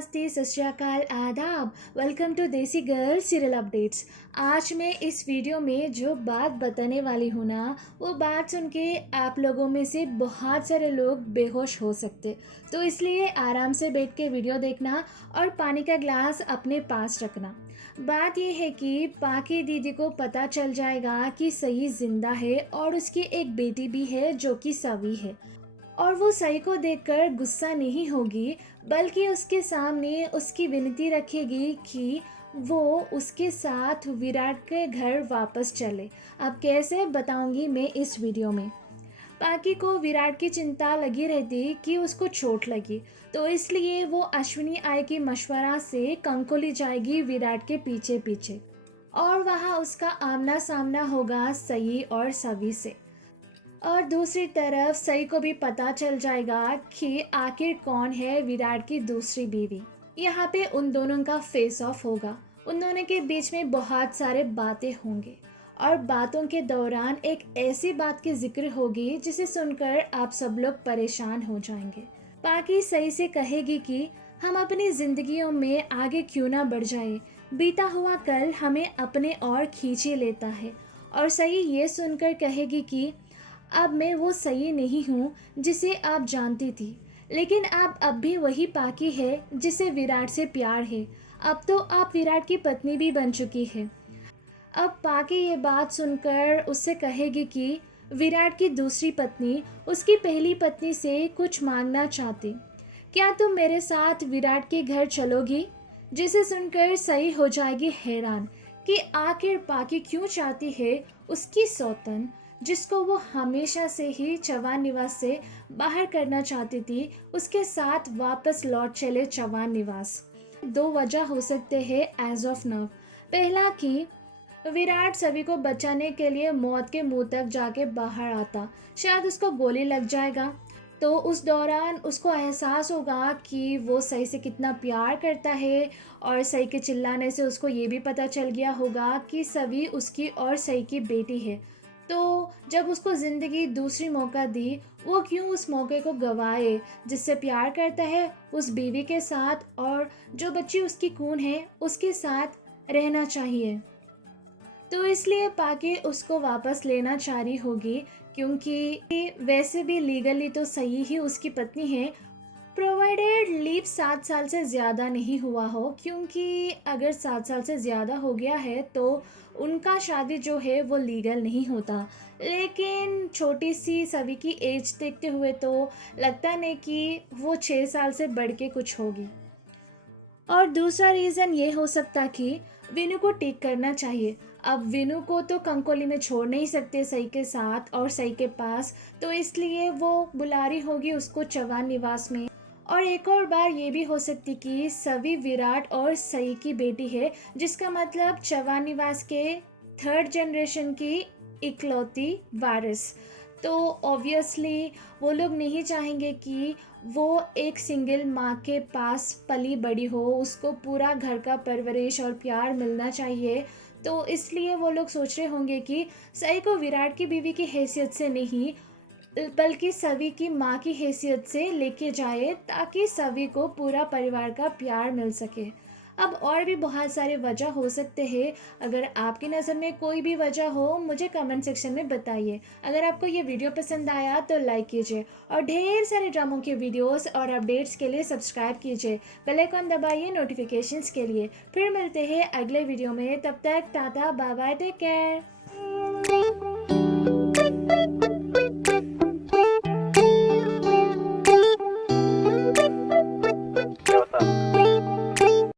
नमस्ते, सत श्री अकाल, आदाब। वेलकम टू देसी गर्ल सीरियल अपडेट्स। आज मैं इस वीडियो में जो बात बताने वाली हूँ ना, वो बात सुन के आप लोगों में से बहुत सारे लोग बेहोश हो सकते। तो इसलिए आराम से बैठ के वीडियो देखना और पानी का ग्लास अपने पास रखना। बात यह है कि पाकी दीदी को पता चल जाएगा कि सही जिंदा है और उसकी एक बेटी भी है जो कि सवी है। और वो सई को देखकर गुस्सा नहीं होगी, बल्कि उसके सामने उसकी विनती रखेगी कि वो उसके साथ विराट के घर वापस चले। अब कैसे बताऊंगी मैं इस वीडियो में। पाकी को विराट की चिंता लगी रहती कि उसको चोट लगी, तो इसलिए वो अश्विनी आई की मशवरा से कंकोली जाएगी विराट के पीछे पीछे और वहाँ उसका आमना सामना होगा सई और सवी से। और दूसरी तरफ सई को भी पता चल जाएगा कि आखिर कौन है विराट की दूसरी बीवी। यहाँ पे उन दोनों का फेस ऑफ होगा। उन दोनों के बीच में बहुत सारे बातें होंगे और बातों के दौरान एक ऐसी बात की जिक्र होगी जिसे सुनकर आप सब लोग परेशान हो जाएंगे। पाकी सई से कहेगी कि हम अपनी जिंदगियों में आगे क्यों ना बढ़ जाए, बीता हुआ कल हमें अपने और खींचे लेता है। और सई ये सुनकर कहेगी कि अब मैं वो सही नहीं हूँ जिसे आप जानती थी, लेकिन आप अब भी वही पाकी है जिसे विराट से प्यार है। अब तो आप विराट की पत्नी भी बन चुकी है। अब पाकी ये बात सुनकर उससे कहेगी कि विराट की दूसरी पत्नी उसकी पहली पत्नी से कुछ मांगना चाहती। क्या तुम मेरे साथ विराट के घर चलोगी? जिसे सुनकर सही हो जाएगी हैरान कि आखिर पाकी क्यों चाहती है उसकी सौतन, जिसको वो हमेशा से ही चौहान निवास से बाहर करना चाहती थी, उसके साथ वापस लौट चले चौहान निवास। दो वजह हो सकते हैं एज ऑफ नाउ। पहला कि विराट सभी को बचाने के लिए मौत के मुंह तक जाके बाहर आता, शायद उसको गोली लग जाएगा, तो उस दौरान उसको एहसास होगा कि वो सई से कितना प्यार करता है। और सई के चिल्लाने से उसको ये भी पता चल गया होगा कि सभी उसकी और सई की बेटी है। तो जब उसको ज़िंदगी दूसरी मौका दी, वो क्यों उस मौके को गंवाए जिससे प्यार करता है, उस बीवी के साथ और जो बच्ची उसकी खून है उसके साथ रहना चाहिए। तो इसलिए पाके उसको वापस लेना चाह रही होगी, क्योंकि वैसे भी लीगली तो सही ही उसकी पत्नी है, प्रोवाइडेड लीव 7 साल से ज़्यादा नहीं हुआ हो। क्योंकि अगर 7 साल से ज़्यादा हो गया है तो उनका शादी जो है वो लीगल नहीं होता। लेकिन छोटी सी सभी की एज देखते हुए तो लगता नहीं कि वो 6 साल से बढ़ के कुछ होगी। और दूसरा रीज़न ये हो सकता कि विनु को टिक करना चाहिए। अब विनु को तो कंकोली में छोड़ नहीं सकते सई के साथ और सई के पास, तो इसलिए वो बुला रही होगी उसको चौहान निवास में। और एक और बार ये भी हो सकती कि सवी विराट और सई की बेटी है, जिसका मतलब चौहान निवास के थर्ड जनरेशन की इकलौती वारिस। तो ऑब्वियसली वो लोग नहीं चाहेंगे कि वो एक सिंगल माँ के पास पली बड़ी हो, उसको पूरा घर का परवरिश और प्यार मिलना चाहिए। तो इसलिए वो लोग सोच रहे होंगे कि सई को विराट की बीवी की हैसियत से नहीं, बल्कि सवी की माँ की हैसियत से लेके जाए, ताकि सवी को पूरा परिवार का प्यार मिल सके। अब और भी बहुत सारे वजह हो सकते हैं। अगर आपकी नज़र में कोई भी वजह हो, मुझे कमेंट सेक्शन में बताइए। अगर आपको ये वीडियो पसंद आया तो लाइक कीजिए और ढेर सारे ड्रामों के वीडियोस और अपडेट्स के लिए सब्सक्राइब कीजिए। बेल आइकन दबाइए नोटिफिकेशंस के लिए। फिर मिलते हैं अगले वीडियो में, तब तक tata bye bye, take care.